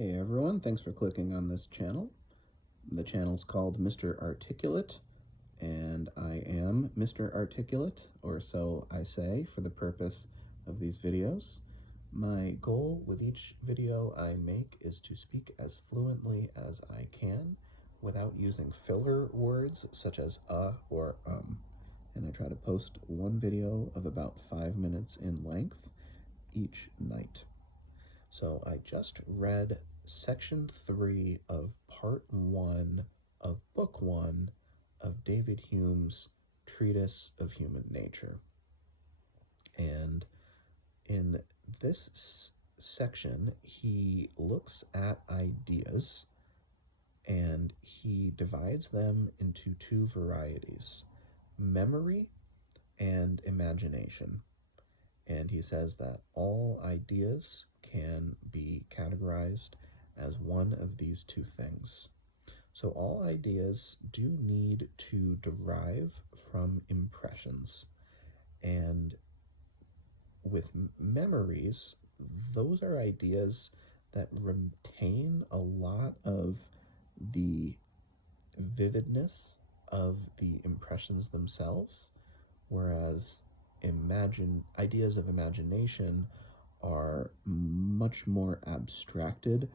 Hey everyone, thanks for clicking on this channel. The channel's called Mr. Articulate, and I am Mr. Articulate, or so I say, for the purpose of these videos. My goal with each video I make is to speak as fluently as I can without using filler words such as or and I try to post one video of about 5 minutes in length each night. So I just read section 3 of part 1 of book 1 of David Hume's Treatise of Human Nature. And in this section, he looks at ideas and he divides them into two varieties: memory and imagination. And he says that all ideas can be categorized as one of these two things. So all ideas do need to derive from impressions. And with memories, those are ideas that retain a lot of the vividness of the impressions themselves, whereas ideas of imagination are much more abstracted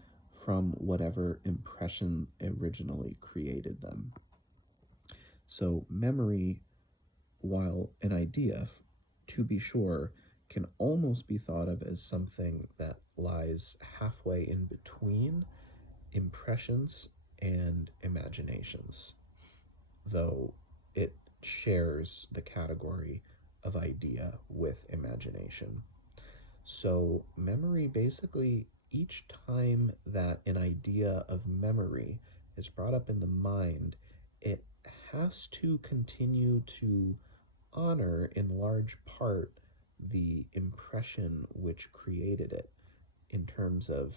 from whatever impression originally created them. So memory, while an idea, to be sure, can almost be thought of as something that lies halfway in between impressions and imaginations, though it shares the category of idea with imagination. So memory, basically, each time that an idea of memory is brought up in the mind, it has to continue to honor, in large part, the impression which created it in terms of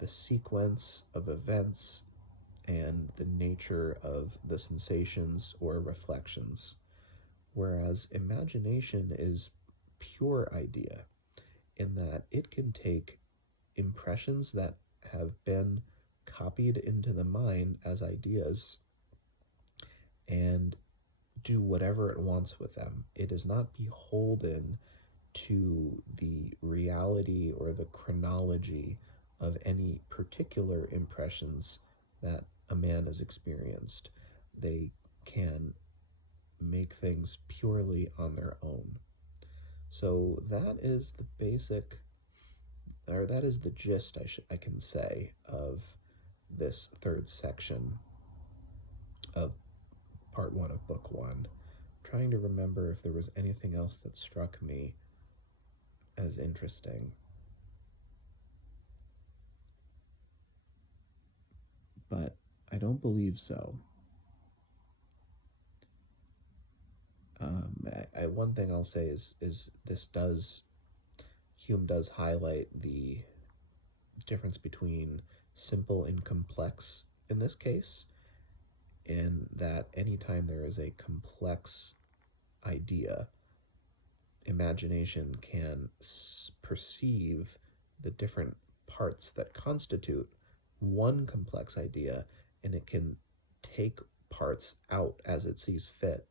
the sequence of events and the nature of the sensations or reflections. Whereas imagination is pure idea, in that it can take impressions that have been copied into the mind as ideas and do whatever it wants with them. It is not beholden to the reality or the chronology of any particular impressions that a man has experienced. They can make things purely on their own. So that is the basic, or that is the gist, I can say, of this third section of part 1 of book 1. I'm trying to remember if there was anything else that struck me as interesting. But I don't believe so. One thing I'll say is Hume does highlight the difference between simple and complex in this case, in that anytime there is a complex idea, imagination can perceive the different parts that constitute one complex idea, and it can take parts out as it sees fit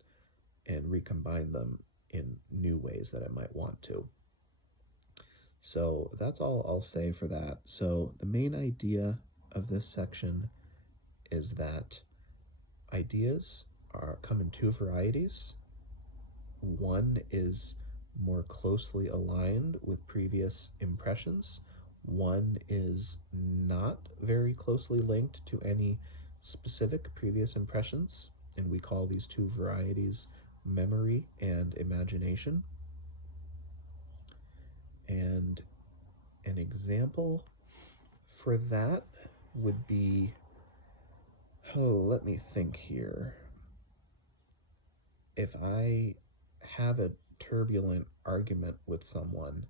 and recombine them in new ways that it might want to. So that's all I'll say for that. So the main idea of this section is that ideas come in two varieties. One is more closely aligned with previous impressions. One is not very closely linked to any specific previous impressions, and we call these two varieties memory and imagination. And an example for that would be, let me think here. If I have a turbulent argument with someone,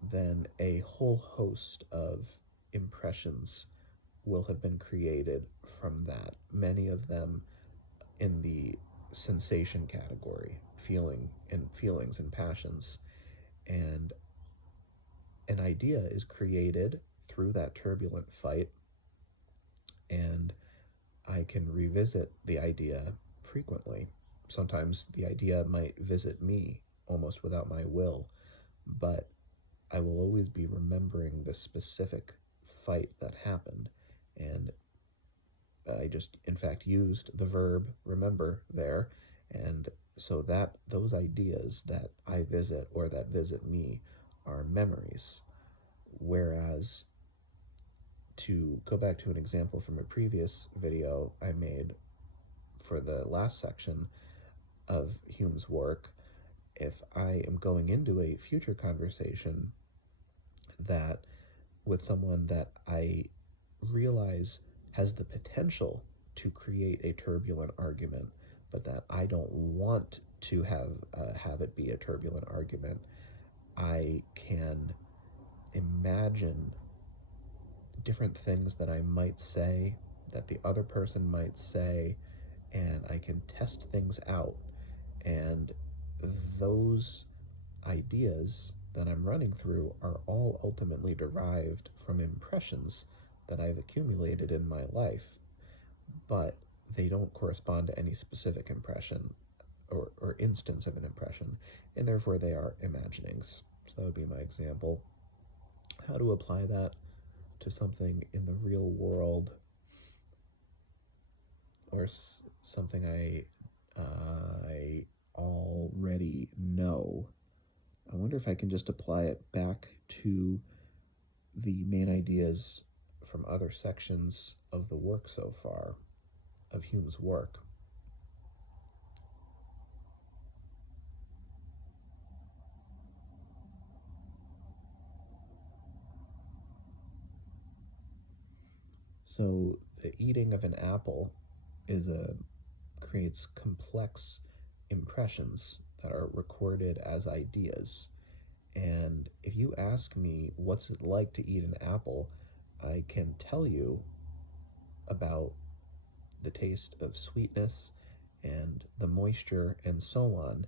then a whole host of impressions will have been created from that, many of them in the sensation category, feelings and passions. And an idea is created through that turbulent fight, and I can revisit the idea frequently. Sometimes the idea might visit me almost without my will, but I will always be remembering the specific fight that happened. And I just, in fact, used the verb remember there. And so that those ideas that I visit or that visit me are memories. Whereas, to go back to an example from a previous video I made for the last section of Hume's work, if I am going into a future conversation that with someone that I realize has the potential to create a turbulent argument, but that I don't want to have it be a turbulent argument, I can imagine different things that I might say, that the other person might say, and I can test things out. And those ideas that I'm running through are all ultimately derived from impressions that I've accumulated in my life, but they don't correspond to any specific impression or instance of an impression, and therefore they are imaginings. So that would be my example. How to apply that to something in the real world, or something I already know. I wonder if I can just apply it back to the main ideas from other sections of the work so far, of Hume's work. So the eating of an apple creates complex impressions that are recorded as ideas. And if you ask me what's it like to eat an apple, I can tell you about the taste of sweetness and the moisture and so on.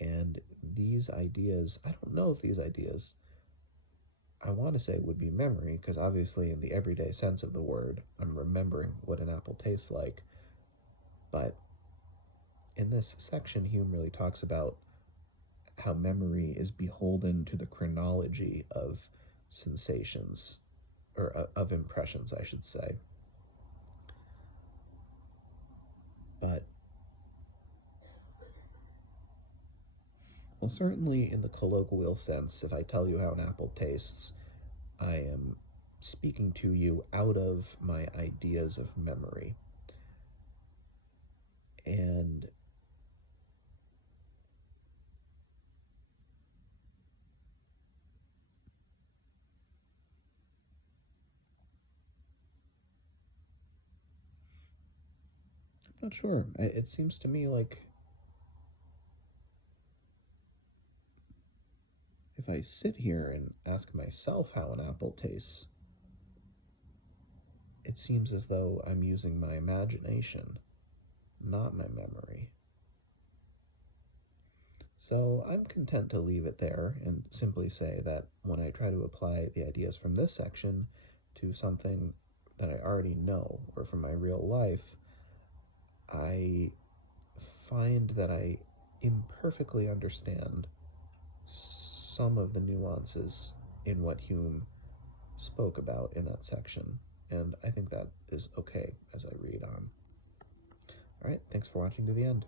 And these ideas, I don't know if these ideas, I want to say would be memory, because obviously in the everyday sense of the word, I'm remembering what an apple tastes like. But in this section, Hume really talks about how memory is beholden to the chronology of sensations, or of impressions, I should say. But, well, certainly in the colloquial sense, if I tell you how an apple tastes, I am speaking to you out of my ideas of memory. And I'm not sure. It seems to me like if I sit here and ask myself how an apple tastes, it seems as though I'm using my imagination, not my memory. So I'm content to leave it there and simply say that when I try to apply the ideas from this section to something that I already know or from my real life, I find that I imperfectly understand some of the nuances in what Hume spoke about in that section, and I think that is okay as I read on. All right, thanks for watching to the end.